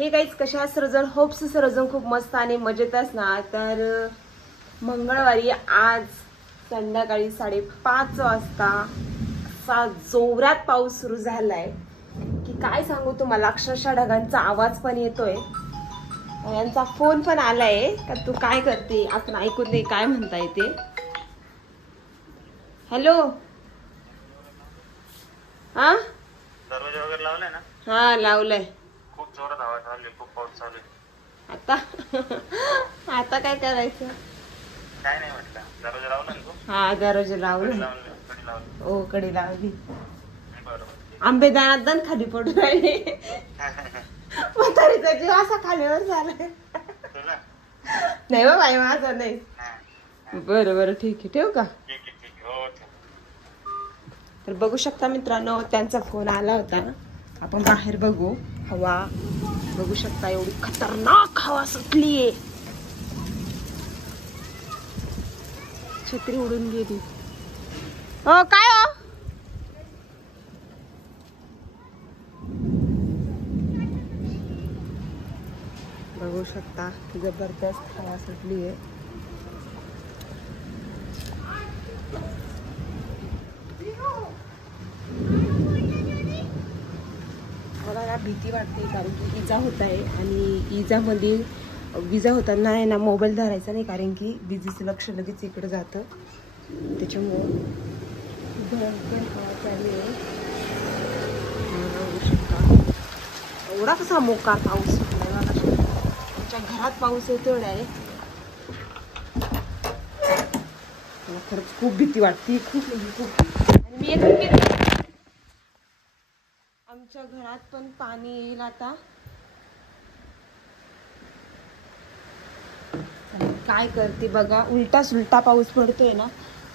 हे काहीच कशा सर्वजण होप्स सर्वजण खूप मस्त आणि मजेत असणार. तर मंगळवारी आज संध्याकाळी 5:30 वाजता असा जोरात पाऊस सुरू झालाय की काय सांगू तुम्हाला. अक्षरशः ढगांचा आवाज पण येतोय. यांचा फोन पण आलाय का तू काय करते, आपण ऐकून दे काय म्हणताय ते. हॅलो, हा दरवाजा वगैरे लावलाय ना? हा लावलाय. खूप जोरात आवाज चालू आहे, खूप पाऊस चालू आहे आता. आता काय करायचं? काय नाही म्हटलं, दरवाजा लावला ना तू? हा दरवाजा लावला. कडी लावली. हो कडी लावली. बरोबर. आंबेदानात दण खाली पडून राहिले. म्हातारीचा जीव असा खालीवर झालाय. तुला नाही हो बाई, माझा नाही. बरं बरं ठीक आहे, ठेवू का? ठीक आहे ठीक आहे, हो ठेव. तर बघू शकता मित्रांनो, त्यांचा फोन आला होता. आपण बाहेर बघू. हवा बघू शकता, एवढी खतरनाक हवा सुटलीये. छत्री उडून गेली. हो काय हो, बघू शकता जबरदस्त हवा सुटलीये. मला भीती वाटते कारण की इजा होत आहे आणि इजामध्ये विजा होताना आहे ना मोबाईल धरायचा नाही कारण की विजेचं लक्ष लगेच इकडे जातं. त्याच्यामुळं भयंकर हवा चालू आहे. एवढा कसा मोकार पाऊस सुटलाय बघा. आमच्या घरात पाऊस येतोय आहे. मला खरंच खूप भीती वाटते, खूप म्हणजे खूप. आणि मी येते, आमच्या घरात पण पाणी येईल आता. काय करते बघा, उलटा सुलटा पाऊस पडतोय ना,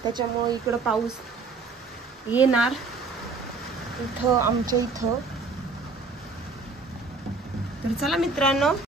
त्याच्यामुळे इकडं पाऊस येणार इथं आमच्या इथं. तर चला मित्रांनो,